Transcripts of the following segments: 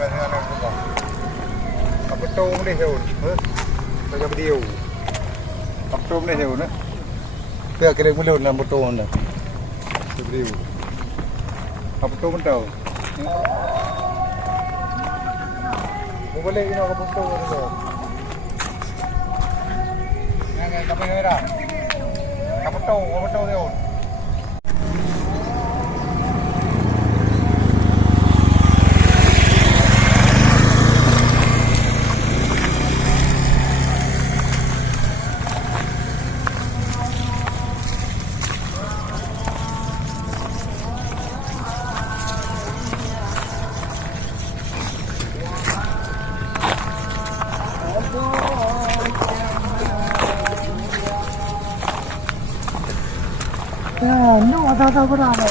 về thế này cũng có. Cặp tôm đi hiểu nữa. Bây giờ điều. Cặp tôm đi hiểu nữa. Bây cái này mới lớn là một tôm này. Điều. Cặp tôm bên đầu. Một cái này nó có một tôm rồi. Nghe cặp này ra. Cặp tôm thì ổn. No, ada berapa?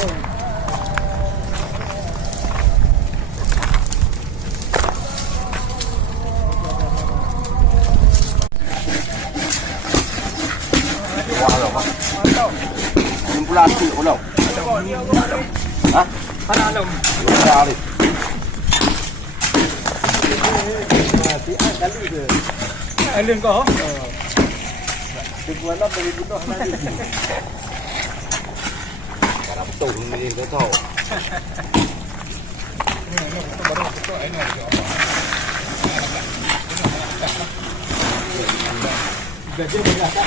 Bulan tu kalau. Hah? Mana lom? Dah ni. Nanti kali ke? Alun kau? Tujuan apa bagi kita nanti? Kalau betul ni kita tahu. Gaji berapa?